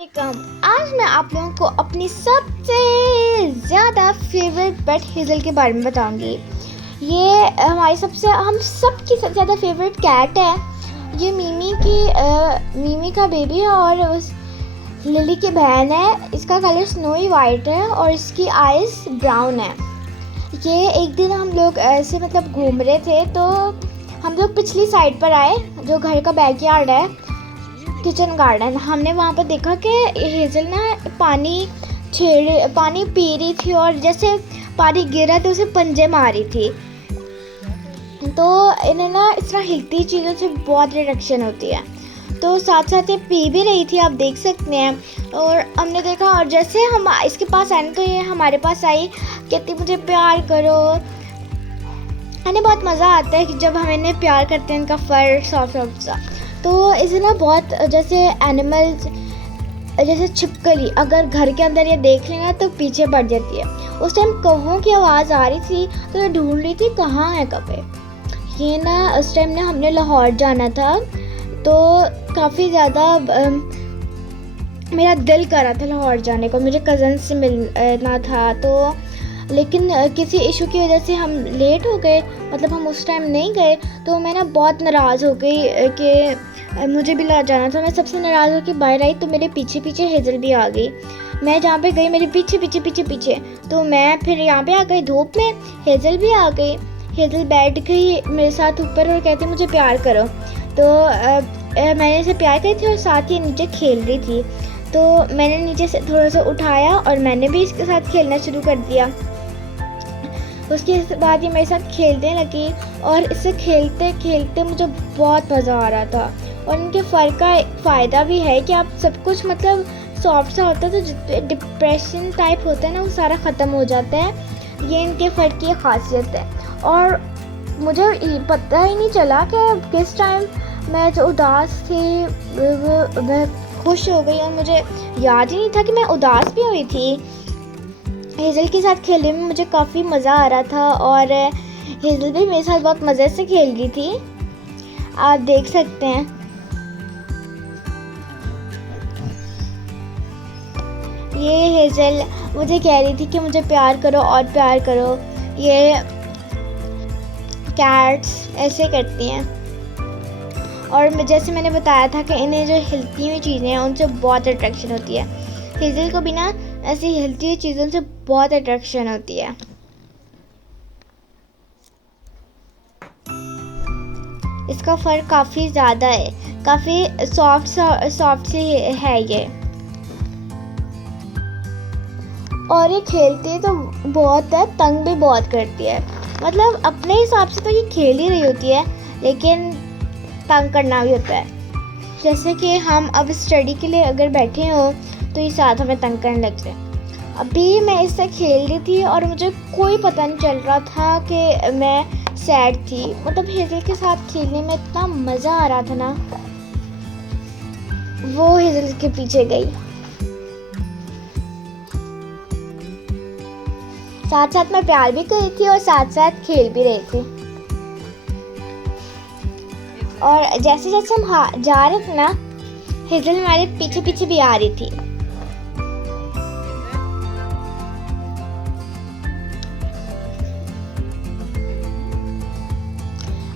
आज मैं आप लोगों को अपनी सबसे ज़्यादा फेवरेट पेट हेज़ल के बारे में बताऊंगी। ये हम सबकी सबसे ज़्यादा फेवरेट कैट है। ये मीमी का बेबी है और उस लिली की बहन है। इसका कलर स्नोई वाइट है और इसकी आइज़ ब्राउन है। ये एक दिन हम लोग ऐसे घूम रहे थे तो हम लोग पिछली साइड पर आए, जो घर का बैकयार्ड है, किचन गार्डन। हमने वहाँ पर देखा कि हेज़ल ना पानी पी रही थी और जैसे पानी गिरा तो उसे पंजे मार रही थी। तो इन्हें ना इस तरह हिलती चीज़ों से बहुत रिएक्शन होती है। तो साथ साथ ये पी भी रही थी, आप देख सकते हैं। और हमने देखा और जैसे हम इसके पास आए तो ये हमारे पास आई, कहती मुझे प्यार करो। इन्हें बहुत मज़ा आता है कि जब हम इन्हें प्यार करते हैं, इनका फर सॉफ्ट सा। तो इसे ना बहुत जैसे एनिमल्स, जैसे छिपकली अगर घर के अंदर ये देख लेना तो पीछे बढ़ जाती है। उस टाइम कौवों की आवाज़ आ रही थी तो ये ढूंढ रही थी कहाँ है कौवे। ये ना उस टाइम ने हमने लाहौर जाना था तो काफ़ी ज़्यादा मेरा दिल कर रहा था लाहौर जाने को, मुझे कज़न से मिलना था। तो लेकिन किसी इशू की वजह से हम लेट हो गए, हम उस टाइम नहीं गए। तो मैं ना बहुत नाराज़ हो गई कि मुझे भी ला जाना था। मैं सबसे नाराज़ होकर बाहर आई तो मेरे पीछे पीछे हेज़ल भी आ गई। मैं जहाँ पे गई मेरे पीछे पीछे पीछे पीछे, तो मैं फिर यहाँ पे आ गई धूप में। हेज़ल भी आ गई। हेज़ल बैठ गई मेरे साथ ऊपर और कहती मुझे प्यार करो। तो मैंने इसे प्यार करी थी और साथ ही नीचे खेल रही थी। तो मैंने नीचे से थोड़ा सा उठाया और मैंने भी इसके साथ खेलना शुरू कर दिया। उसके बाद ये मेरे साथ खेलने लगी और इससे खेलते खेलते मुझे बहुत मज़ा आ रहा था। और इनके फ़र का फ़ायदा भी है कि आप सब कुछ सॉफ्ट सा होता है, तो जितने डिप्रेशन टाइप होता है ना वो सारा ख़त्म हो जाता है। ये इनके फ़र की खासियत है। और मुझे पता ही नहीं चला कि किस टाइम मैं जो उदास थी मैं खुश हो गई और मुझे याद ही नहीं था कि मैं उदास भी हुई थी। हेज़ल के साथ खेलने में मुझे काफ़ी मज़ा आ रहा था और हेज़ल भी मेरे साथ बहुत मज़े से खेल रही थी, आप देख सकते हैं। ये हेज़ल मुझे कह रही थी कि मुझे प्यार करो और प्यार करो। ये कैट्स ऐसे करती हैं। और जैसे मैंने बताया था कि इन्हें जो हिलती हुई चीज़ें हैं उनसे बहुत अट्रैक्शन होती है। हेज़ल को भी ना ऐसी हिलती हुई चीज़ों से बहुत अट्रैक्शन होती है। इसका फर काफ़ी ज़्यादा है, काफ़ी सॉफ्ट से है ये। और ये खेलती तो बहुत है, तंग भी बहुत करती है। अपने हिसाब से तो ये खेल ही रही होती है, लेकिन तंग करना भी होता है। जैसे कि हम अब स्टडी के लिए अगर बैठे हो तो ये साथ हमें तंग करने लगते हैं। अभी मैं इससे खेल रही थी और मुझे कोई पता नहीं चल रहा था कि मैं सैड थी। हेज़ल के साथ खेलने में इतना मज़ा आ रहा था ना। वो हेज़ल के पीछे गई, साथ साथ मैं प्यार भी कर रही थी और साथ साथ खेल भी रही थी। और जैसे जैसे हम जा रहे थे ना, हेज़ल हमारे पीछे पीछे भी आ रही थी।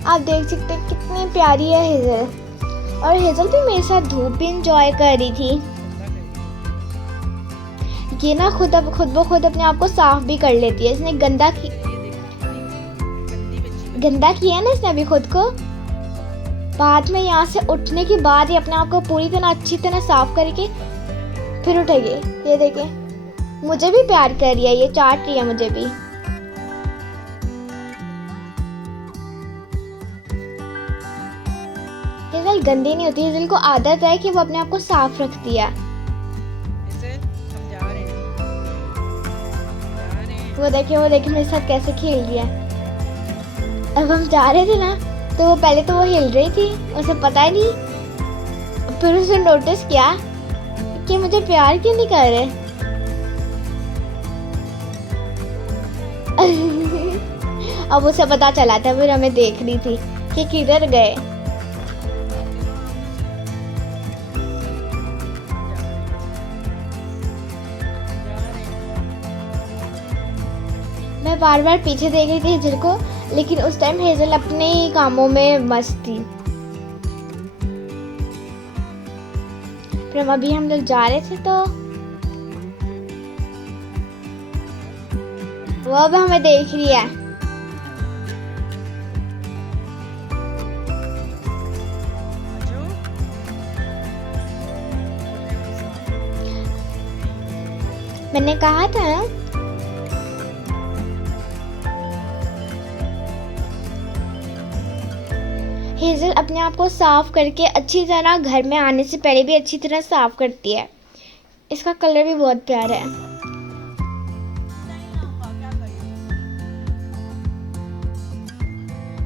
आप देख सकते हैं कितनी प्यारी है हेज़ल। और हेज़ल भी मेरे साथ धूप भी इंजॉय कर रही थी। ये ना खुद ब खुद अपने आप को साफ भी कर लेती है। इसने गंदा किया ना इसने अभी खुद को। बाद में यहाँ से उठने के बाद ये अपने आप को पूरी तरह अच्छी तरह साफ करके फिर उठेगी। ये देखें, मुझे भी प्यार कर रही है, ये चाट रही है मुझे भी। हेज़ल गंदी नहीं होती, हेज़ल को आदत है कि वो अपने आप को साफ रखती है। वो देखिए मेरे साथ कैसे खेल रही है। अब हम जा रहे थे ना तो पहले तो वो हिल रही थी, उसे पता ही नहीं। फिर उसने नोटिस किया कि मुझे प्यार क्यों नहीं कर रहे। अब उसे पता चला था, फिर हमें देख रही थी कि किधर गए। मैं बार बार पीछे देख रही थी हेजल को, लेकिन उस टाइम हेजल अपने ही कामों में मस्त थी। फिर अभी हम लोग जा रहे थे तो वो अब हमें देख रही है। मैंने कहा था ना, हेजल अपने आप को साफ करके अच्छी तरह घर में आने से पहले भी अच्छी तरह साफ करती है। इसका कलर भी बहुत प्यारा है।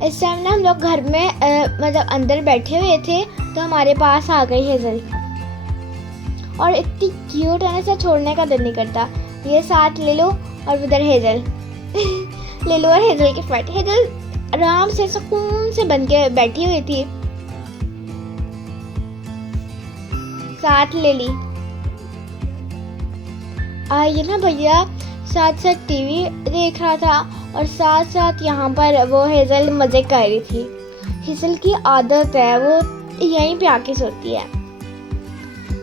इस टाइम ना हम लोग घर में मतलब अंदर बैठे हुए थे तो हमारे पास आ गई हेजल, और इतनी क्यूट है ना, इसे छोड़ने का दिल नहीं करता। ये साथ ले लो और उधर हेजल ले लो और हेजल की फ्लाइट। हेजल आराम से सुकून से बन के बैठी हुई थी, साथ ले ली। ये ना भैया साथ साथ टीवी देख रहा था और साथ साथ यहाँ पर वो हेजल मजे कर रही थी। हेजल की आदत है, वो यहीं पे आके सोती है,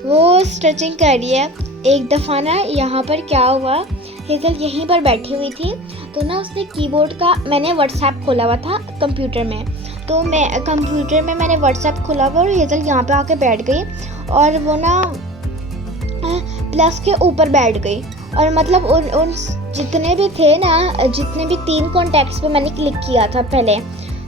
वो स्ट्रेचिंग कर रही है। एक दफ़ा ना यहाँ पर क्या हुआ, हेजल यहीं पर बैठी हुई थी तो ना उसने कीबोर्ड का, मैंने व्हाट्सएप खोला हुआ था कंप्यूटर में, तो मैं कंप्यूटर में मैंने व्हाट्सएप खोला हुआ और हेजल यहाँ पे आके बैठ गई और वो ना प्लस के ऊपर बैठ गई। और मतलब उन जितने भी थे ना, जितने भी 3 कॉन्टैक्ट्स पे मैंने क्लिक किया था पहले,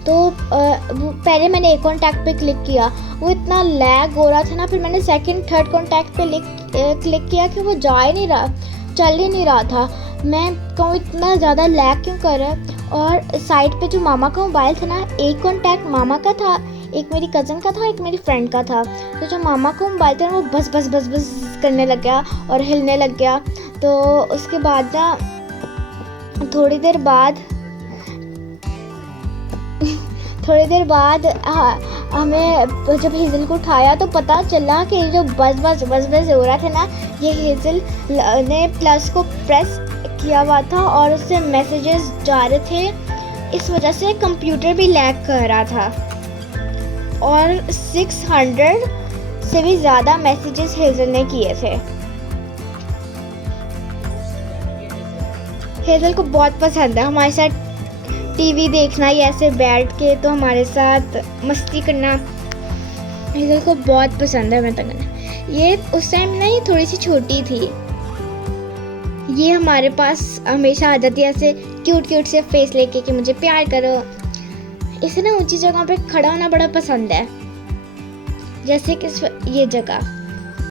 तो पहले मैंने एक कॉन्टैक्ट पे क्लिक किया, वो इतना लैग हो रहा था ना, फिर मैंने सेकंड थर्ड कॉन्टैक्ट पे क्लिक किया कि वो जा ही नहीं रहा, चल ही नहीं रहा था। मैं कहूँ इतना ज़्यादा लैग क्यों कर रहा है। और साइड पे जो मामा का मोबाइल था ना, एक कॉन्टैक्ट मामा का था, एक मेरी कज़न का था, एक मेरी फ्रेंड का था। तो जो मामा का मोबाइल था वो बस बस बस बस करने लग गया और हिलने लग गया। तो उसके बाद ना थोड़ी देर बाद हमें जब हेजल को उठाया तो पता चला कि जो बस बस बस बस हो रहा था ना, ये हेजल ने प्लस को प्रेस किया हुआ था और उससे मैसेजेस जा रहे थे। इस वजह से कंप्यूटर भी लैग कर रहा था और 600 से भी ज़्यादा मैसेजेस हेजल ने किए थे। हेजल को बहुत पसंद है हमारे साथ टीवी देखना, ये ऐसे बैठ के तो हमारे साथ मस्ती करना हेजल को बहुत पसंद है। मैं तो ये उस टाइम ना ये थोड़ी सी छोटी थी, ये हमारे पास हमेशा आ जाती है ऐसे क्यूट क्यूट से फेस लेके कि मुझे प्यार करो। इसे ना ऊंची जगह पे खड़ा होना बड़ा पसंद है, जैसे कि ये जगह।